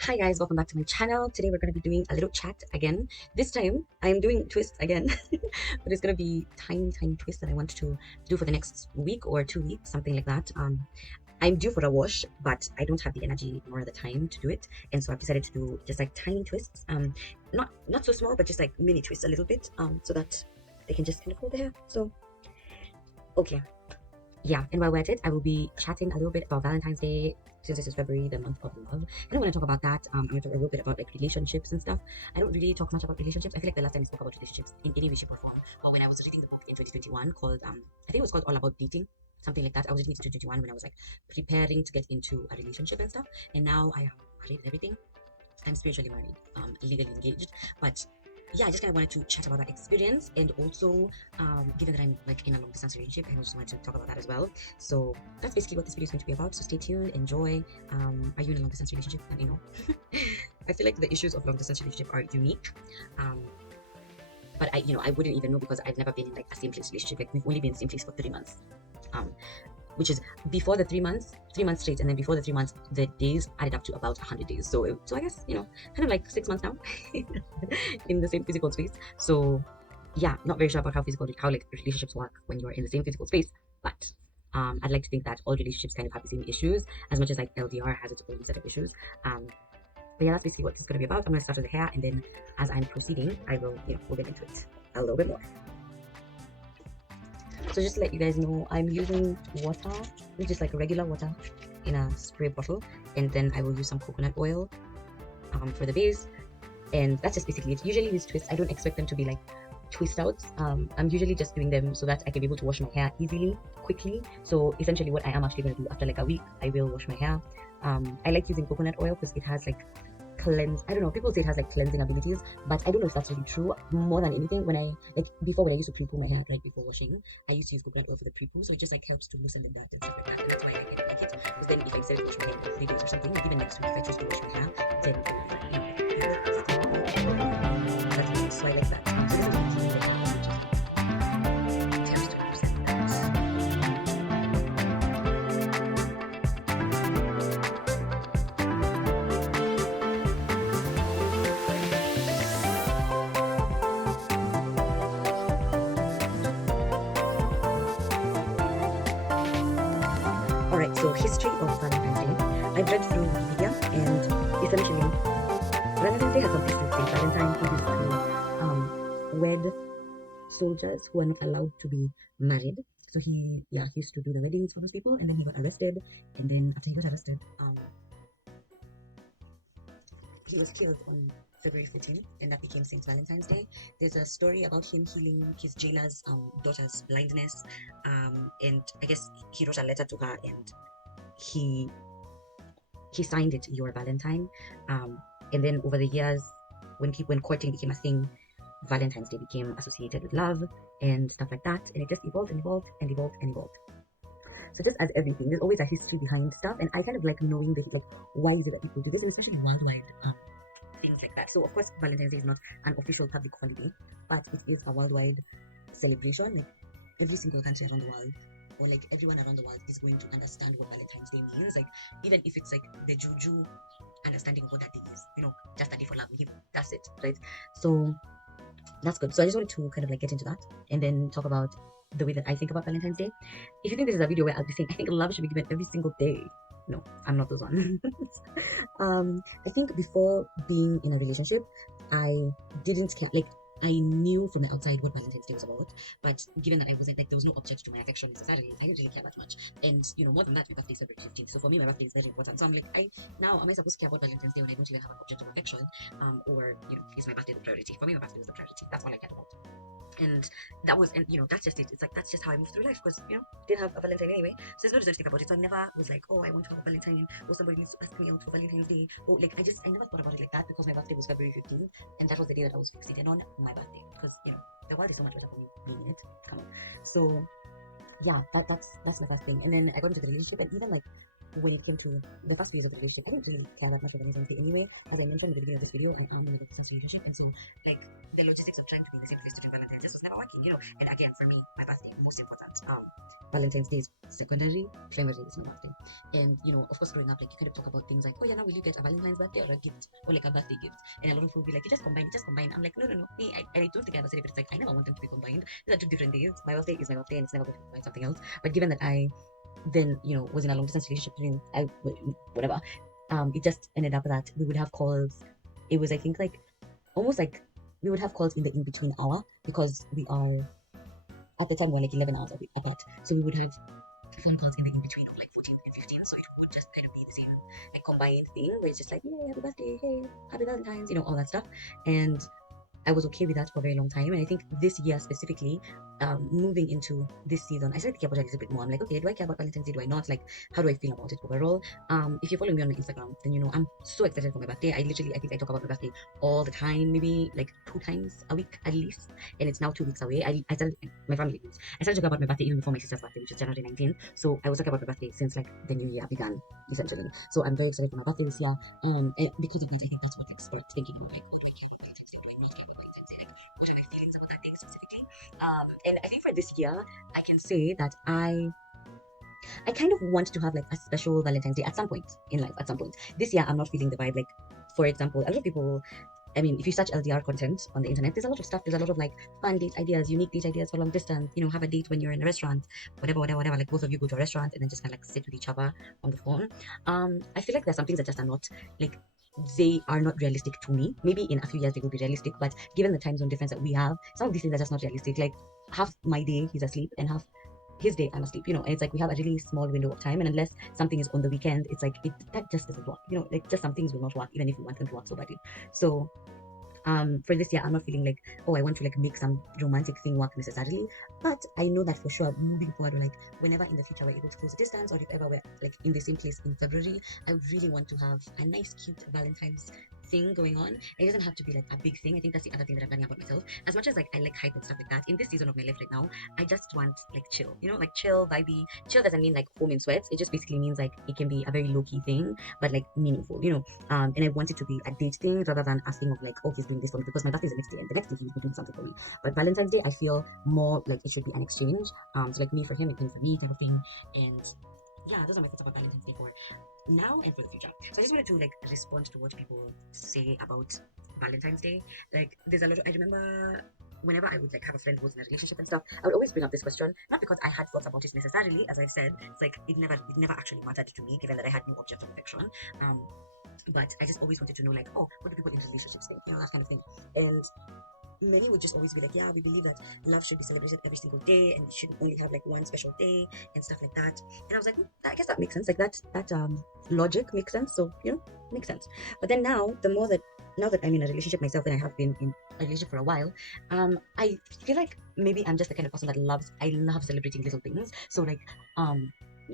Hi guys, welcome back to my channel. Today we're going to be doing a little chat again. This time I am doing twists again, but it's going to be tiny twists that I want to do for the next week or 2 weeks, something like that. I'm due for a wash, but I don't have the energy nor the time to do it, and so I've decided to do just like tiny twists. Not so small, but just like mini twists a little bit, so that they can just kind of hold their hair. So okay, yeah, and while we're at it, I will be chatting a little bit about Valentine's Day since this is February, the month of love. I don't want to talk about that. I'm going to talk a little bit about like relationships and stuff. I don't really talk much about relationships. I feel like the last time we spoke about relationships in any way, shape, or form, or when I was reading the book in 2021 called, I think it was called All About Dating, something like that. I was reading it in 2021 when I was like preparing to get into a relationship and stuff. And now I am married and everything. I'm spiritually married, legally engaged, but yeah, I just kind of wanted to chat about that experience, and also, given that I'm like in a long distance relationship, I just wanted to talk about that as well. So that's basically what this video is going to be about. So stay tuned, enjoy. Are you in a long distance relationship? Let me know. I feel like the issues of long distance relationship are unique, um, but I wouldn't even know because I've never been in like a same place relationship. Like we've only been in the same place for 3 months. Um, which is before the 3 months straight, and then before the 3 months, the days added up to about 100 days. So I guess kind of like 6 months now in the same physical space. So yeah, not very sure about how like relationships work when you're in the same physical space, but I'd like to think that all relationships kind of have the same issues, as much as like LDR has its own set of issues. But yeah, that's basically what this is going to be about. I'm going to start with the hair, and then as I'm proceeding, I will, we'll get into it a little bit more. So just to let you guys know, I'm using water, which is like regular water in a spray bottle, and then I will use some coconut oil for the base, and that's just basically it. Usually these twists, I don't expect them to be like twist outs. I'm usually just doing them so that I can be able to wash my hair easily, quickly. So essentially what I am actually going to do after like a week, I will wash my hair. I like using coconut oil because it has like I don't know, people say it has like cleansing abilities, but I don't know if that's really true. More than anything, before, when I used to pre-poo my hair right before washing, I used to use coconut oil for the pre-poo, so it just like helps to loosen the dirt and stuff like that. And that's why I like it. Because then if I decide to wash my hair in 3 days or something, like even next week if I choose to wash my hair, then that's me. So I like that. So this is me cleaning the hair, which is helps to loosen that. Alright, so history of Valentine's Day. I've read through Wikipedia, and essentially, Valentine's Day has some history to say. Valentine he used to wed soldiers who are not allowed to be married. So he used to do the weddings for those people, and then he got arrested. And then after he got arrested, he was killed on February 14th, and that became Saint Valentine's Day. There's a story about him healing his jailer's daughter's blindness, and I guess he wrote a letter to her, and he signed it "Your Valentine." And then over the years, when courting became a thing, Valentine's Day became associated with love and stuff like that, and it just evolved and evolved and evolved and evolved. So just as everything, there's always a history behind stuff, and I kind of like knowing why is it that people do this, and especially worldwide. Things like that. So of course, Valentine's Day is not an official public holiday, but it is a worldwide celebration. Like every single country around the world, or like everyone around the world, is going to understand what Valentine's Day means. Like even if it's like the juju understanding of what that day is, just a day for love. That's it, right? So that's good. So I just wanted to kind of like get into that, and then talk about the way that I think about Valentine's Day. If you think this is a video where I'll be saying I think love should be given every single day, no, I'm not those ones. I think before being in a relationship, I didn't care. Like I knew from the outside what Valentine's Day was about, but given that I wasn't like there was no object to my affection in society, I didn't really care that much. And more than that, my birthday is February 15th, so for me, my birthday is very important. So I'm like, am I supposed to care about Valentine's Day when I don't even have an object of affection? Or is my birthday the priority? For me, my birthday was the priority. That's all I cared about. And that's just it. It's like that's just how I move through life, because didn't have a Valentine anyway, so there's no reason to think about it. So I never was like, oh, I want to have a Valentine, or somebody needs to ask me out for Valentine's Day, or like I never thought about it like that, because my birthday was February 15th, and that was the day that I was fixated on, my birthday, because the world is so much better for me being in it. Come on. So yeah, that's my first thing. And then I got into the relationship, and even like when it came to the first phase of the relationship, I didn't really care that much for Valentine's Day anyway. As I mentioned at the beginning of this video, I am in a distance relationship, and so like the logistics of trying to be in the same place during Valentine's just was never working, And again, for me, my birthday most important. Valentine's Day is secondary. Primary is my birthday, and of course, growing up, like you kind of talk about things like, oh yeah, now will you get a Valentine's birthday or a gift or like a birthday gift? And a lot of people will be like, you just combine, just combine. I'm like, no, no, no. Me, I don't think I ever said it, but it's like I never want them to be combined. These are two different days. My birthday is my birthday, and it's never going to combine something else. But given that I then was in a long distance relationship between whatever, it just ended up that we would have calls. It was, I think, like almost like we would have calls in the in between hour, because we are at the time we're like 11 hours apart, so we would have phone calls in the in between of like 14 and 15, so it would just kind of be the same like combined thing where it's just like, yeah, happy birthday, hey, happy Valentine's, all that stuff. And I was okay with that for a very long time. And I think this year specifically, moving into this season, I started to care about it a bit more. I'm like, okay, do I care about Valentine's Day? Do I not? Like, how do I feel about it overall? If you follow me on my Instagram, then I'm so excited for my birthday. I think I talk about my birthday all the time, maybe like 2 times a week at least. And it's now 2 weeks away. I started, my family knows. I started talking about my birthday even before my sister's birthday, which is January 19th. So I was talking about my birthday since like the new year began, essentially. So I'm very excited for my birthday this year. And because of that, I think that's what like sparked thinking about like, what do I care about Valentine's Day? Do I not care about Valentine's Day? Like, what are my feelings about that day specifically? And I think for this year, I can say that I kind of want to have like a special Valentine's Day at some point in life. At some point this year, I'm not feeling the vibe. Like, for example, a lot of people. I mean, if you search LDR content on the internet, there's a lot of stuff. There's a lot of like fun date ideas, unique date ideas for long distance. Have a date when you're in a restaurant, whatever. Like both of you go to a restaurant and then just kind of like sit with each other on the phone. I feel like there's some things that just are not like, they are not realistic to me. Maybe in a few years they will be realistic, but given the time zone difference that we have, some of these things are just not realistic. Like half my day he's asleep and half his day I'm asleep, and it's like we have a really small window of time, and unless something is on the weekend, it's like that just doesn't work, like just some things will not work even if we want them to work so badly. So for this year, I'm not feeling like, oh, I want to like make some romantic thing work necessarily, but I know that for sure moving forward, or like whenever in the future we're able to close the distance, or if ever we're like in the same place in February, I really want to have a nice cute Valentine's thing going on. It doesn't have to be like a big thing. I think that's the other thing that I'm learning about myself. As much as like I like hype and stuff like that, in this season of my life right now, I just want like chill, like chill, vibey. Chill doesn't mean like home in sweats. It just basically means like it can be a very low-key thing, but like meaningful, and I want it to be a date thing rather than asking of like, oh, he's doing this for me, because my birthday is the next day and the next day he will be doing something for me. But Valentine's Day, I feel more like it should be an exchange. So like me for him and him for me type of thing. And yeah, those are my thoughts about Valentine's Day for now and for the future. So I just wanted to like respond to what people say about Valentine's Day. Like there's a lot I remember whenever I would like have a friend who was in a relationship and stuff, I would always bring up this question, not because I had thoughts about it necessarily, as I've said, it's like it never actually mattered to me, given that I had no object of affection. But I just always wanted to know like, oh, what do people in relationships think, that kind of thing. And many would just always be like, yeah, we believe that love should be celebrated every single day and we shouldn't only have like one special day and stuff like that. And I was like, I guess that makes sense. Like that logic makes sense. So makes sense. But then now that I'm in a relationship myself, and I have been in a relationship for a while, I feel like maybe I'm just the kind of person that I love celebrating little things. So like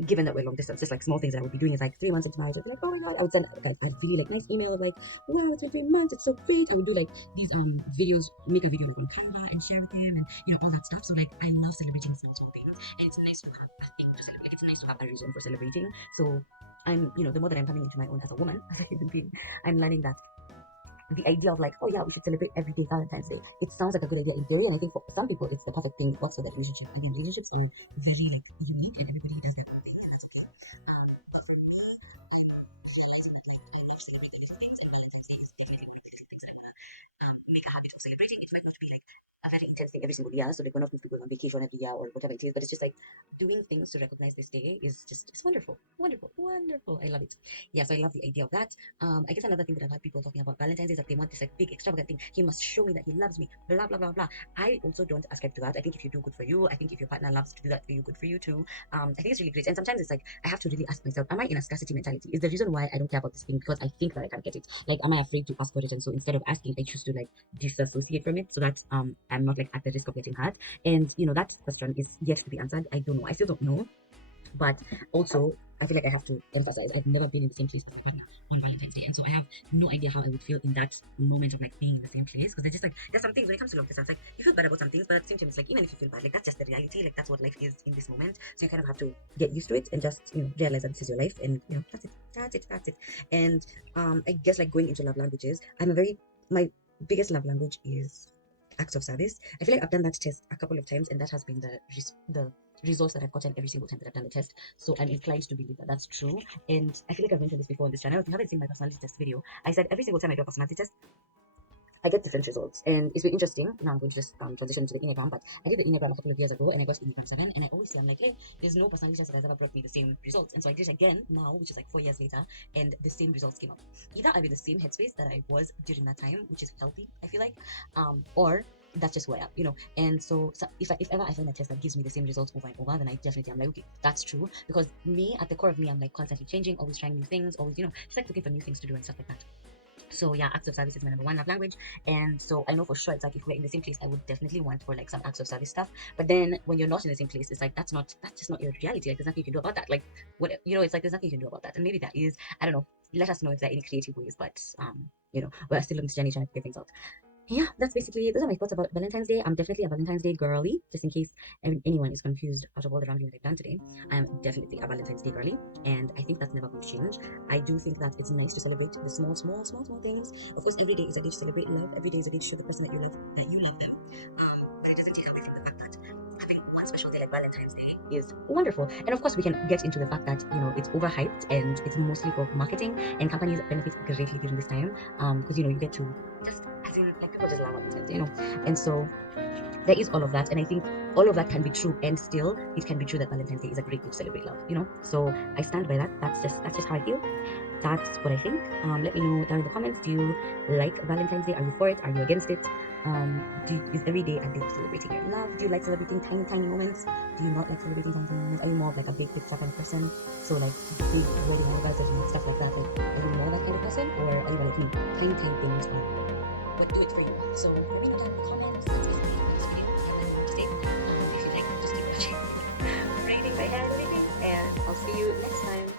given that we're long distance, just like small things that I would be doing is like 3 months into marriage, I'd be like, oh my god, I would send like a really like nice email of like, wow, it's been 3 months, it's so great. I would do like these videos, make a video like on Canva and share with him, and all that stuff. So like I love celebrating small things, and it's nice to have a thing to celebrate. Like it's nice to have a reason for celebrating. So I'm the more that I'm coming into my own as a woman, as a human being, I'm learning that the idea of like, oh yeah, we should celebrate every day Valentine's Day. It sounds like a good idea in theory, and I think for some people it's the perfect thing. Works for that relationship. Again, relationships are very like unique, and everybody does their own thing, and that's okay. But for me, realizing that like I love celebrating little things, and Valentine's Day is definitely one of the little things that I want to make a habit of celebrating. It might not be like a very intense thing every single year, so like we're not going to be going on vacation every year or whatever it is, but it's just like doing things to recognize this day is just, it's wonderful, wonderful, wonderful. I love it. Yeah, so I love the idea of that. I guess another thing that I've had people talking about Valentine's is that they want this like big extravagant thing. He must show me that he loves me, blah blah blah blah. I also don't ascribe to that. I think if you do, good for you. I think if your partner loves to do that for you, good for you too. I think it's really great. And sometimes it's like I have to really ask myself, am I in a scarcity mentality? Is the reason why I don't care about this thing because I think that I can get it? Like, am I afraid to ask for it? And so instead of asking, I choose to like disassociate from it, so that I'm not like at the risk of getting hurt. And that question is yet to be answered. I don't know. I still don't know. But also, I feel like I have to emphasize I've never been in the same place as my partner on Valentine's Day, and so I have no idea how I would feel in that moment of like being in the same place, because there's just like there's some things when it comes to long distance, like you feel bad about some things, but at the same time it's like even if you feel bad, like that's just the reality, like that's what life is in this moment. So you kind of have to get used to it and just realize that this is your life, and that's it. And I guess like going into love languages, my biggest love language is acts of service. I feel like I've done that test a couple of times, and that has been the results that I've gotten every single time that I've done the test. So I'm inclined to believe that that's true. And I feel like I've mentioned this before on this channel. If you haven't seen my personality test video, I said every single time I do a personality test, I get different results, and it's been interesting. Now I'm going to just transition to the Enneagram, but I did the Enneagram a couple of years ago, and I got Enneagram 7, and I always say, I'm like, hey, there's no personality test that has ever brought me the same results. And so I did it again now, which is like 4 years later, and the same results came up. Either I'm in the same headspace that I was during that time, which is healthy, I feel like, or that's just who I am. And so if ever I find a test that gives me the same results over and over, then I definitely am like, okay, that's true, because me, at the core of me, I'm like constantly changing, always trying new things, always, just like looking for new things to do and stuff like that. So yeah, acts of service is my number one love language. And so I know for sure it's like if we're in the same place, I would definitely want for like some acts of service stuff. But then when you're not in the same place, it's like that's just not your reality. Like there's nothing you can do about that. Like what it's like there's nothing you can do about that. And maybe that is, I don't know. Let us know if there are any creative ways, but we're still on this journey trying to figure things out. Yeah, that's basically those are my thoughts about Valentine's Day. I'm definitely a Valentine's Day girly, just in case anyone is confused out of all the rambling that I've done today. I'm definitely a Valentine's Day girly, and I think that's never going to change. I do think that it's nice to celebrate the small things. Of course, every day is a day to celebrate love. Every day is a day to show the person that you love them. But it doesn't take away from the fact that having one special day like Valentine's Day is wonderful. And of course, we can get into the fact that it's overhyped and it's mostly for marketing, and companies benefit greatly during this time because you get to just like people just love Valentine's, and so there is all of that, and I think all of that can be true, and still it can be true that Valentine's Day is a great day to celebrate love. So I stand by that. That's just how I feel. That's what I think. Let me know down in the comments. Do you like Valentine's Day? Are you for it? Are you against it? Is every day a day of celebrating your love? Do you like celebrating tiny moments? Do you not like celebrating tiny moments? Are you more of like a big pizza kind of person? So like big wedding anniversaries and stuff like that. Like, are you more that kind of person, or are you like me? Tiny things would do it for you. So let me know down in the comments. That's basically it for this video. And just say, if you like, just keep watching. Braiding my hair, and I'll see you next time.